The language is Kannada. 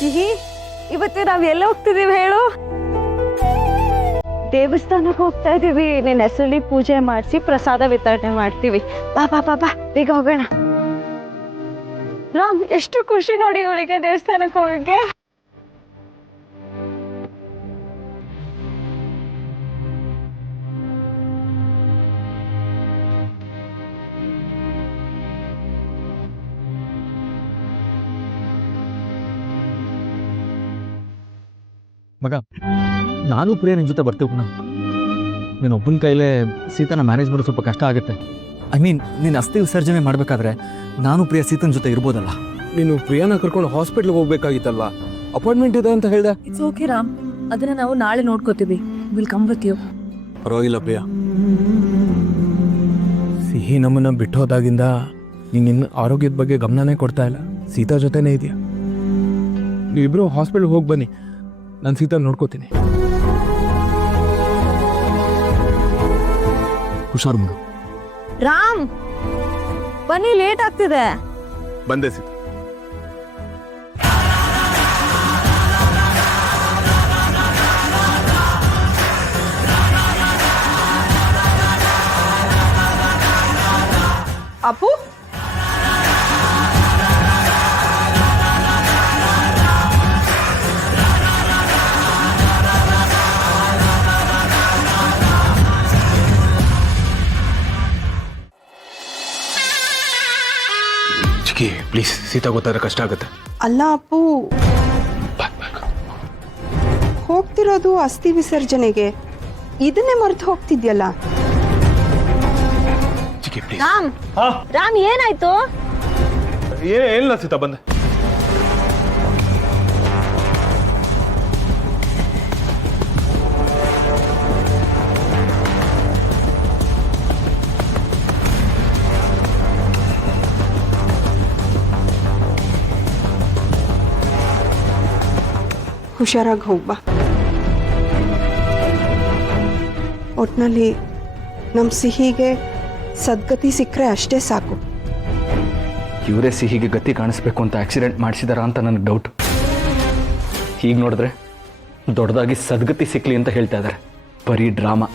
ಸಿಹಿ, ಇವತ್ತು ನಾವ್ ಎಲ್ಲ ಹೋಗ್ತಿದೀವಿ ಹೇಳು? ದೇವಸ್ಥಾನಕ್ಕೆ ಹೋಗ್ತಾ ಇದೀವಿ. ನಿನ್ನ ಹೆಸರಲ್ಲಿ ಪೂಜೆ ಮಾಡಿಸಿ ಪ್ರಸಾದ ವಿತರಣೆ ಮಾಡ್ತೀವಿ. ಬಾ ಬಾ ಬಾ ಬಾ, ಬೇಗ ಹೋಗೋಣ. ರಾಮ್, ಎಷ್ಟು ಖುಷಿ ನೋಡಿ ಇವಳಿಗೆ ದೇವಸ್ಥಾನಕ್ಕೆ ಹೋಗಕ್ಕೆ. ಮಗ, ನಾನು ಪ್ರಿಯ ನಿನ್ನ ಜೊತೆ ಬರ್ತೀವಿ ಪುನಃ. ನೀನು ಒಬ್ಬನ ಕೈಲೇ ಸೀತನ ಮ್ಯಾನೇಜ್ ಮಾಡೋದು ಸ್ವಲ್ಪ ಕಷ್ಟ ಆಗುತ್ತೆ. ಐ ಮೀನ್, ನೀನು ಅಸ್ಥಿ ವಿಸರ್ಜನೆ ಮಾಡಬೇಕಾದ್ರೆ ನಾನು ಪ್ರಿಯ ಸೀತನ ಜೊತೆ ಇರ್ಬೋದಲ್ಲ? ನೀನು ಪ್ರಿಯಾನ ಕರ್ಕೊಂಡು ಹಾಸ್ಪಿಟ್ಲ್ಗೆ ಹೋಗ್ಬೇಕಾಗಿತ್ತಲ್ವಾ? ಅಪಾಯಿಂಟ್ಮೆಂಟ್ ಇದೆ ಅಂತ ಹೇಳ್ದೆ. ಇಟ್ಸ್ ಓಕೆ ರಾಮ್, ಅದನ್ನ ನಾವು ನಾಳೆ ನೋಡ್ಕೋತೀವಿ. Will come with you. ಪರವಾಗಿಲ್ಲ ಪ್ರಿಯಾ. ಸಿಹಿ ನಮ್ಮನ್ನ ಬಿಟ್ಟು ಹೋದಾಗಿಂದ ನಿನ್ನ ಆರೋಗ್ಯದ ಬಗ್ಗೆ ಗಮನನೇ ಕೊಡ್ತಾ ಇಲ್ಲ. ಸೀತಾ ಜೊತೆನೇ ಇದೆಯಾ? ನೀವಿಬ್ರು ಹಾಸ್ಪಿಟ್ಲ್ಗೆ ಹೋಗಿ ಬನ್ನಿ, ನಾನು ಸೀತಾ ನೋಡ್ಕೋತೀನಿ. ಹುಷಾರು ಮಗ. ರಾಮ್, ಬನ್ನಿ, ಲೇಟ್ ಆಗ್ತಿದೆ. ಬಂದೆ ಸೀತಾ. ಅಪ್ಪು, ಚಿಕ್ಕಿ ಪ್ಲೀಸ್, ಸೀತಾ ಗೊತ್ತಾದ್ರೆ ಕಷ್ಟ ಆಗುತ್ತೆ. ಅಲ್ಲ ಅಪ್ಪು, ಹೋಗ್ತಿರೋದು ಅಸ್ಥಿ ವಿಸರ್ಜನೆಗೆ, ಇದನ್ನೇ ಮರೆತು ಹೋಗ್ತಿದ್ಯಲ್ಲ. ಚಿಕ್ಕಿ ಪ್ಲೀಸ್. ರಾಮ್, ರಾಮ್ ಏನಾಯ್ತು? ಏನಿಲ್ಲ ಸೀತಾ, ಬಂದೆ. ಹುಷಾರಾಗಿ ಹೋಗ್ಬಾ. ಒಟ್ನಲ್ಲಿ ನಮ್ಮ ಸಿಹಿಗೆ ಸದ್ಗತಿ ಸಿಕ್ಕರೆ ಅಷ್ಟೇ ಸಾಕು. ಇವರೇ ಸಿಹಿಗೆ ಗತಿ ಕಾಣಿಸ್ಬೇಕು ಅಂತ ಆಕ್ಸಿಡೆಂಟ್ ಮಾಡಿಸಿದಾರ ಅಂತ ನನಗೆ ಡೌಟ್. ಹೀಗೆ ನೋಡಿದ್ರೆ ದೊಡ್ಡದಾಗಿ ಸದ್ಗತಿ ಸಿಕ್ಲಿ ಅಂತ ಹೇಳ್ತಾ ಇದ್ದಾರೆ. ಬರೀ ಡ್ರಾಮಾ.